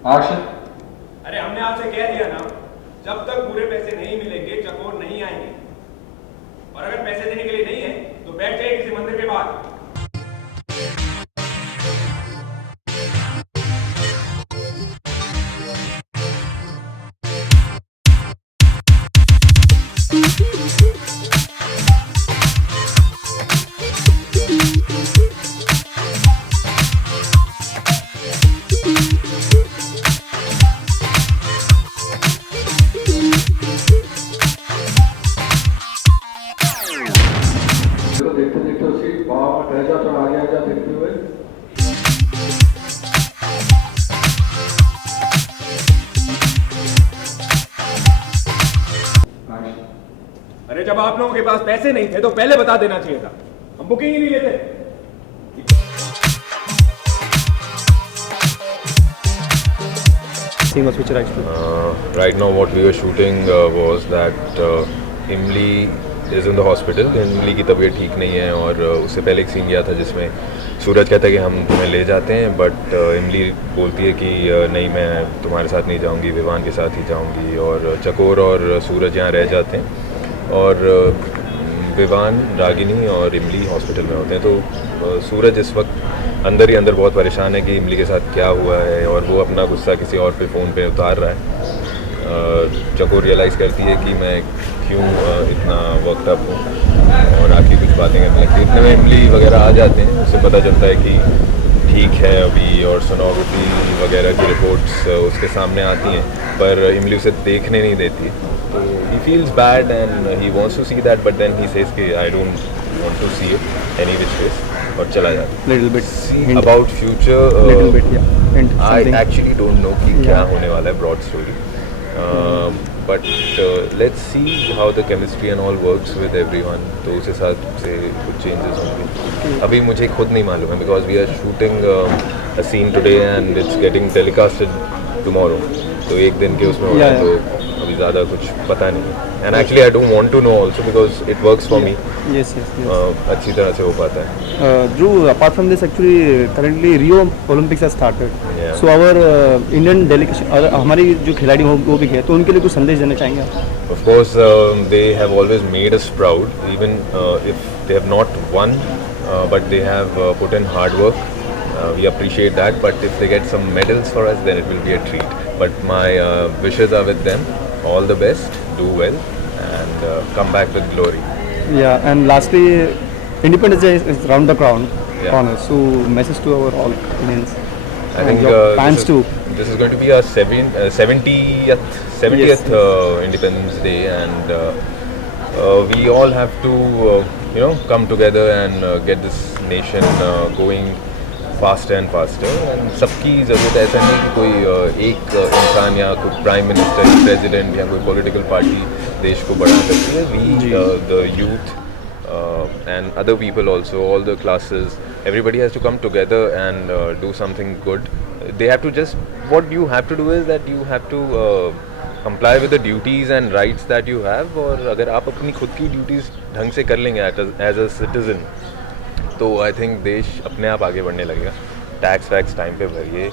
Action. अरे हमने आपसे कह दिया ना, जब तक पूरे पैसे नहीं मिलेंगे चकोर नहीं आएंगे। और अगर पैसे देने के लिए नहीं है तो बैठ जाइए किसी मंदिर के बाहर। देखो देखते देखते उसकी बाबा में जा तो आगे आ जा देखते हुए। एक्शन। अरे जब आप लोगों के पास पैसे नहीं थे तो पहले बता देना चाहिए था, हम बुकिंग ही नहीं लेते। Seeing was future actually. Right now what we were shooting was that इमली इज़ इन द हॉस्पिटल। इमली की तबीयत ठीक नहीं है और उससे पहले एक सीन गया था जिसमें सूरज कहता है कि हम तुम्हें ले जाते हैं, बट इमली बोलती है कि नहीं, मैं तुम्हारे साथ नहीं जाऊंगी, विवान के साथ ही जाऊंगी। और चकोर और सूरज यहाँ रह जाते हैं और विवान, रागिनी और इमली हॉस्पिटल में होते हैं। तो सूरज इस वक्त अंदर ही अंदर बहुत परेशान है कि इमली के साथ क्या हुआ है और वो अपना गुस्सा किसी और पे फ़ोन पे उतार रहा है। चकोर रियलाइज़ करती है कि मैं क्यों इतना वर्कड अप हूँ और आके कुछ बातें करने लगती है। इतने में इमली वगैरह आ जाते हैं, उससे पता चलता है कि ठीक है अभी, और सोनोग्राफी वगैरह की रिपोर्ट्स उसके सामने आती हैं, पर इमली उसे देखने नहीं देती। तो he feels bad and he wants to see that, but then he says कि I don't want to see it any which ways, और चला जाता है। Little bit. Hint. About future Little bit, yeah. Hint, I something. Actually don't know कि क्या Yeah. होने वाला है broad story, but let's see how the chemistry and all works with everyone. तो उस हिसाब से कुछ चेंजेस होंगे। अभी मुझे खुद नहीं मालूम है because we are shooting a scene today and it's getting telecasted tomorrow. तो एक दिन के उसमें हो रहा है, तो अभी ज़्यादा कुछ पता नहीं। And actually I don't want to know also because it works for me. Yes, yes, yes. अच्छी तरह से हो पाता है। Drew, apart from this, actually, currently Rio Olympics has started. Yeah. So our Indian delegation, और हमारी जो खिलाड़ी वो भी गए, तो उनके लिए कुछ संदेश देना चाहेंगे आप? Of course, they have always made us proud, even if they have not won, but they have put in hard work. We appreciate that, but if they get some medals for us, then it will be a treat. But my wishes are with them. All the best, do well, and come back with glory. Yeah, and lastly, Independence Day is round the corner. Yeah. So message to our all Indians. I think your fans too. this is going to be our 70th Yes. Independence Day, and we all have to come together and get this nation going faster and faster. And सबकी ज़रूरत है, ऐसा नहीं कि कोई एक इंसान या कोई प्राइम मिनिस्टर, प्रेसिडेंट या कोई पॉलिटिकल पार्टी देश को बढ़ा सकती है। We the youth and other people also, all the classes, everybody has to come together and do something good. They have to just, what you have to do is that you have to comply with the duties and rights that you have. और अगर आप अपनी खुद की duties ढंग से कर लेंगे एज अ सिटीज़न, तो आई थिंक देश अपने आप आगे बढ़ने लगेगा। टैक्स वैक्स टाइम पे भरिए,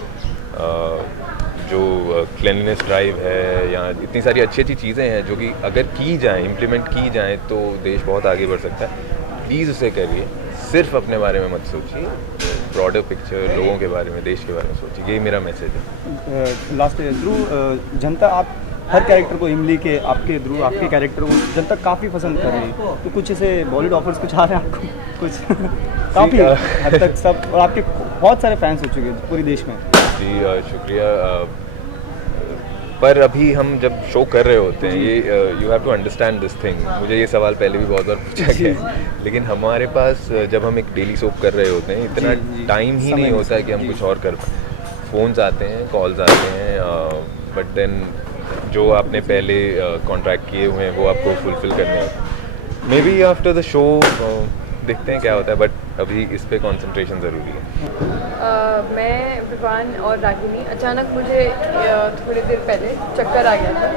जो क्लिनलीनेस ड्राइव है या इतनी सारी अच्छी अच्छी चीज़ें हैं जो कि अगर की जाएँ, इम्प्लीमेंट की जाएँ, तो देश बहुत आगे बढ़ सकता है। प्लीज़ उसे करिए, सिर्फ अपने बारे में मत सोचिए, ब्रॉडर पिक्चर, लोगों के बारे में, देश के बारे में सोचिए। यही मेरा मैसेज है। लास्ट ध्रुव, जनता आप हर कैरेक्टर को, इमली के, आपके ध्रुव, आपके कैरेक्टर को जनता काफ़ी पसंद कर रही है। तो कुछ ऐसे बॉलीवुड ऑफर्स कुछ आ रहे हैं आपको? कुछ काफ़ी हद तक सब, और आपके बहुत सारे फैंस हो चुके हैं पूरे देश में। जी शुक्रिया। पर अभी हम जब शो कर रहे होते हैं, ये you have to understand this thing. मुझे ये सवाल पहले भी बहुत बार पूछा गया है, लेकिन हमारे पास जब हम एक डेली सोप कर रहे होते हैं, इतना टाइम ही नहीं होता है कि हम कुछ और कर पाएँ। फ़ोन्स आते हैं, कॉल्स आते हैं, बट देन जो आपने पहले कॉन्ट्रैक्ट किए हुए हैं वो आपको फुलफ़िल करने होते हैं। May be after the show देखते हैं क्या होता है, बट अभी इस पे कंसंट्रेशन ज़रूरी है। मैं, विवान और रागिनी, अचानक मुझे थोड़ी देर पहले चक्कर आ गया था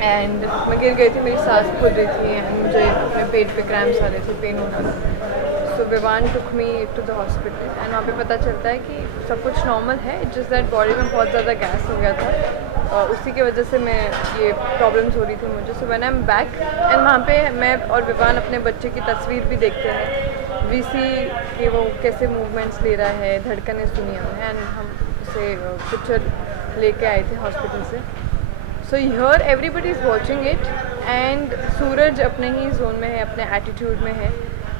एंड मैं गिर गई थी, मेरी सांस फूल रही थी एंड मुझे अपने पेट पे क्रैम्प्स आ रहे थे, पेन हो रहा था। So Vivaan took me to the hospital and वहाँ पे पता चलता है कि सब कुछ नॉर्मल है, जस्ट दैट बॉडी में बहुत ज़्यादा गैस हो गया था, उसी की वजह से मैं ये प्रॉब्लम्स हो रही थी मुझे। So when I am back and वहाँ पे मैं और विवान अपने बच्चे की तस्वीर भी देखते हैं, वी सी कि वो कैसे मूवमेंट्स ले रहा है, धड़कनें सुनी हमने, एंड हम उसे पिक्चर लेके आए थे हॉस्पिटल से। So here everybody is watching it and Suraj अपने ही जोन में है, अपने एटीट्यूड में है,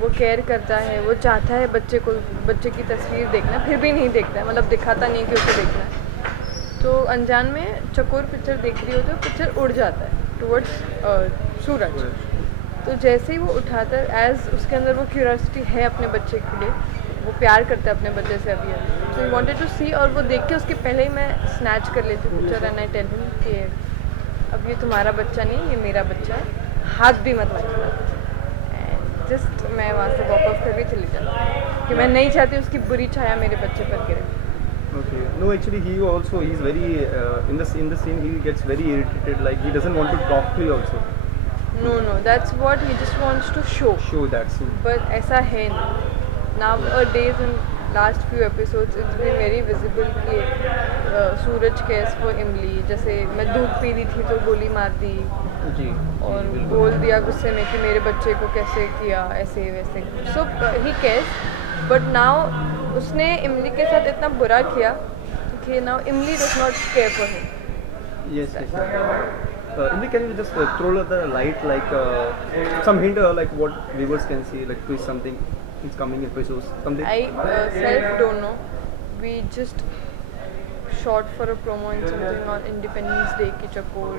वो केयर करता है, वो चाहता है बच्चे की तस्वीर देखना, फिर भी नहीं देखता है, मतलब दिखाता नहीं कि उसे देखना है। तो अनजान में चकोर पिक्चर देख रही हो तो पिक्चर उड़ जाता है टुवर्ड्स सूरज। तो जैसे ही वो उठाता है, एज उसके अंदर वो क्यूरियोसिटी है अपने बच्चे के लिए, वो प्यार करता है अपने बच्चे से अभी अभी, तो ही वांटेड टू सी, और वो देख के उसके पहले ही मैं स्नैच कर लेती हूँ picture and I tell him कि अब ये तुम्हारा बच्चा नहीं, ये मेरा बच्चा है, हाथ भी मत लगाना। एंड जस्ट मैं वहाँ से वॉक ऑफ करके चली जाती हूँ कि मैं नहीं चाहती उसकी बुरी छाया मेरे बच्चे पर गिरे। Okay. No, actually, he's very in the scene. He gets very irritated. Like he doesn't want to talk to you also. No, that's what he just wants to show. Show that scene. But ऐसा है नहीं. Nowadays in last few episodes, it's been very visible कि सूरज cares for इमली. जैसे मैं दूध P रही थी तो गोली मार दी. जी. और बोल दिया गुस्से में कि मेरे बच्चे को कैसे किया, ऐसे वैसे. So he cares. But now उसने इमली के साथ इतना बुरा किया कि now इमली does not care for him. Yes. Imli, can you just throw the light, like some hint, like what viewers can see, like twist something is coming in episodes, something? I self don't know. We just shot for a promo and something on Independence Day की चकोर.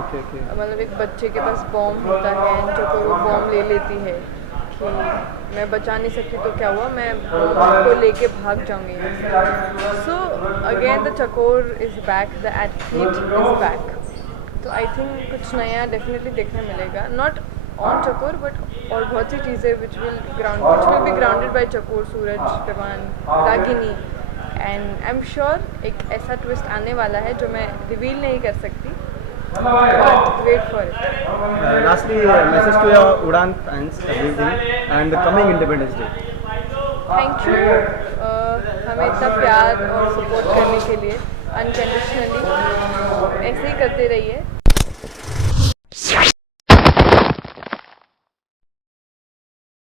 Okay. मतलब एक बच्चे के पास bomb होता है, चकोर वो बॉम्ब ले लेती है कि मैं बचा नहीं सकती तो क्या हुआ, मैं बॉम्ब को लेके भाग जाऊंगी यहाँ से. सो अगेन द चकोर is back, the athlete is back. तो आई थिंक कुछ नया डेफिनेटली देखने मिलेगा, नॉट ऑन चकोर बट और बहुत सी चीज़ें which will be grounded by Chakor, Suraj, Vivaan, Ragini. And I am sure एक ऐसा ट्विस्ट आने वाला है जो मैं रिवील नहीं कर सकती, but wait for it. Lastly, message to your Udaan fans, everything, and the coming Independence Day. Thank you हमें इतना प्यार और सपोर्ट करने के लिए अनकंडीशनली. ऐसे ही करते रहिए.